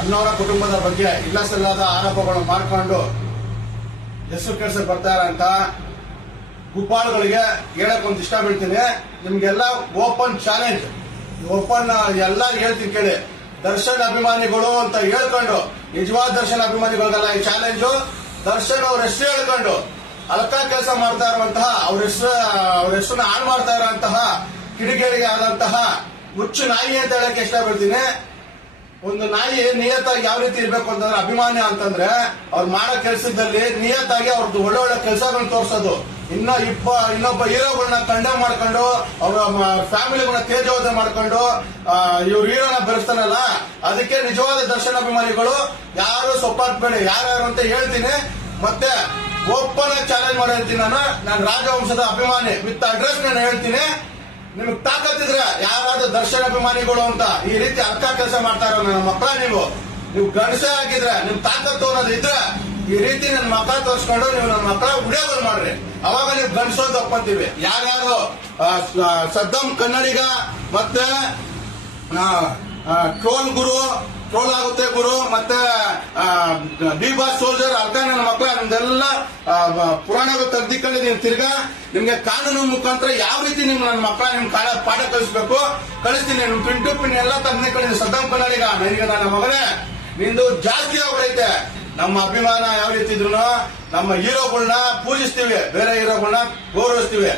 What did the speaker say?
ಅನ್ನೋರ ಕುಟುಂಬದ ಬಗ್ಗೆ ಇಲ್ಲ ಸಲ್ಲದ ಆರೋಪಗಳು ಮಾಡಿಕೊಂಡು ಹೆಸರು ಕೆಲ್ಸಕ್ಕೆ ಬರ್ತಾರಂತ ಗುಪ್ಪಾಳುಗಳಿಗೆ ಹೇಳಕ್ ಒಂದು ಇಷ್ಟ ಬೀಳ್ತೀನಿ. ನಿಮ್ಗೆಲ್ಲ ಓಪನ್ ಚಾಲೆಂಜ್, ಓಪನ್ ಎಲ್ಲ ಹೇಳ್ತೀನಿ ಕೇಳಿ. ದರ್ಶನ್ ಅಭಿಮಾನಿಗಳು ಅಂತ ಹೇಳ್ಕೊಂಡು, ನಿಜವಾದ ದರ್ಶನ್ ಅಭಿಮಾನಿಗಳಿಗೆಲ್ಲ ಈ ಚಾಲೆಂಜು. ದರ್ಶನ್ ಅವ್ರ ಹೆಸರು ಹೇಳ್ಕೊಂಡು ಅಲ್ಕ ಕೆಲಸ ಮಾಡ್ತಾ ಇರುವಂತಹ ಅವ್ರ ಹೆಸರನ್ನ ಹಾಳು ಮಾಡ್ತಾ ಇರುವಂತಹ ಕಿಡಿಗೇಡಿಗೆ ಆದಂತಹ ಹುಚ್ಚು ನಾಯಿ ಅಂತ ಹೇಳಕ್ಕೆ ಇಷ್ಟ ಬೀಳ್ತೀನಿ. ಒಂದು ನಾಯಿ ನಿಯತ್ತಾಗಿ ಯಾವ ರೀತಿ ಇರ್ಬೇಕು ಅಂತಂದ್ರೆ, ಅಭಿಮಾನಿ ಅಂತಂದ್ರೆ ಅವ್ರು ಮಾಡೋ ಕೆಲಸದಲ್ಲಿ ನಿಯತ್ತಾಗಿ ಅವ್ರದ್ದು ಒಳ್ಳೆ ಕೆಲಸಗಳನ್ನ ತೋರಿಸೋದು. ಇನ್ನೊಬ್ಬ ಹೀರೋಗಳನ್ನ ಕಂಡೆಮ್ ಮಾಡ್ಕೊಂಡು ಅವ್ರ ಫ್ಯಾಮಿಲಿಗಳನ್ನ ತೇಜೋವಧೆ ಮಾಡ್ಕೊಂಡು ಇವ್ರ ಹೀರೋನ ಬೆಳೆಸ್ತಾನಲ್ಲ, ಅದಕ್ಕೆ ನಿಜವಾದ ದರ್ಶನ್ ಅಭಿಮಾನಿಗಳು ಯಾರು ಸೊಪ್ಪಾಕ್ಬೇಡಿ. ಯಾರ್ಯಾರು ಅಂತ ಹೇಳ್ತೀನಿ, ಮತ್ತೆ ಓಪನ್ ಆಗಿ ಚಾಲೆಂಜ್ ಮಾಡಿ ಹೇಳ್ತೀನಿ. ನಾನು ರಾಜವಂಶದ ಅಭಿಮಾನಿ ವಿತ್ ಅಡ್ರೆಸ್ ನಾನು ಹೇಳ್ತೀನಿ. ನಿಮ್ಗೆ ತಾಕತ್ತಿದ್ರೆ ಯಾರಾದ್ರೂ ದರ್ಶನ್ ಅಭಿಮಾನಿಗಳು ಅಂತ ಈ ರೀತಿ ಅರ್ಥ ಕೆಲಸ ಮಾಡ್ತಾ ಇರೋ ನನ್ನ ಮಕ್ಕಳ, ನೀವು ಗಂಡಸೇ ಆಗಿದ್ರೆ, ನಿಮ್ ತಾಕತ್ತು ಅನ್ನೋದು ಇದ್ರೆ ಈ ರೀತಿ ನನ್ನ ಮಕ್ಕಳ ತೋರಿಸ್ಕೊಂಡು ನೀವು ನನ್ನ ಮಕ್ಕಳ ವಿಡಿಯೋಗಳು ಮಾಡ್ರಿ. ಅವಾಗ ನೀವು ಗಂಡಸೋದು ಒಪ್ಪಂತೀವಿ. ಯಾರ್ಯಾರು ಸದ್ದಂ ಕನ್ನಡಿಗ ಮತ್ತೆ ಟ್ರೋಲ್ ಗುರು, ಟ್ರೋಲ್ ಆಗುತ್ತೆ ಗುರು, ಮತ್ತೆ ಡಿ ಬಾಸ್ ಸೋಲ್ಜರ್, ಅರ್ಥ ನನ್ನ ಮಕ್ಕಳ ನಿಮ್ದೆಲ್ಲ ಪುರಾಣಗಳು ತೆಗ್ದಿಕೊಂಡು ನೀವು ತಿರ್ಗಾ ನಿಮ್ಗೆ ಕಾನೂನು ಮುಖಾಂತರ ಯಾವ ರೀತಿ ನನ್ನ ಮಕ್ಕಳ ನಿಮ್ ಪಾಠ ಕಲಿಸ್ಬೇಕು ಕಳಿಸ್ತೀನಿ. ನಿಮ್ ಪಿನ್ ಟು ಪಿನ್ ಎಲ್ಲ ತೆಗ್ದಿಕೊಂಡಿದ್ದೀನಿ. ಸದ್ದಂ ಕನ್ನಡಿಗ, ನನಗೆ ನನ್ನ ಮಗನೇ ನಿಂದು ಜಾಸ್ತಿ ಆಗ್ಬಿಡೈತೆ. ನಮ್ಮ ಅಭಿಮಾನ ಯಾವ ರೀತಿ ಇದ್ರು ನಮ್ಮ ಹೀರೋಗಳನ್ನ ಪೂಜಿಸ್ತೀವಿ, ಬೇರೆ ಹೀರೋಗಳನ್ನ ಗೌರವಿಸ್ತೀವಿ.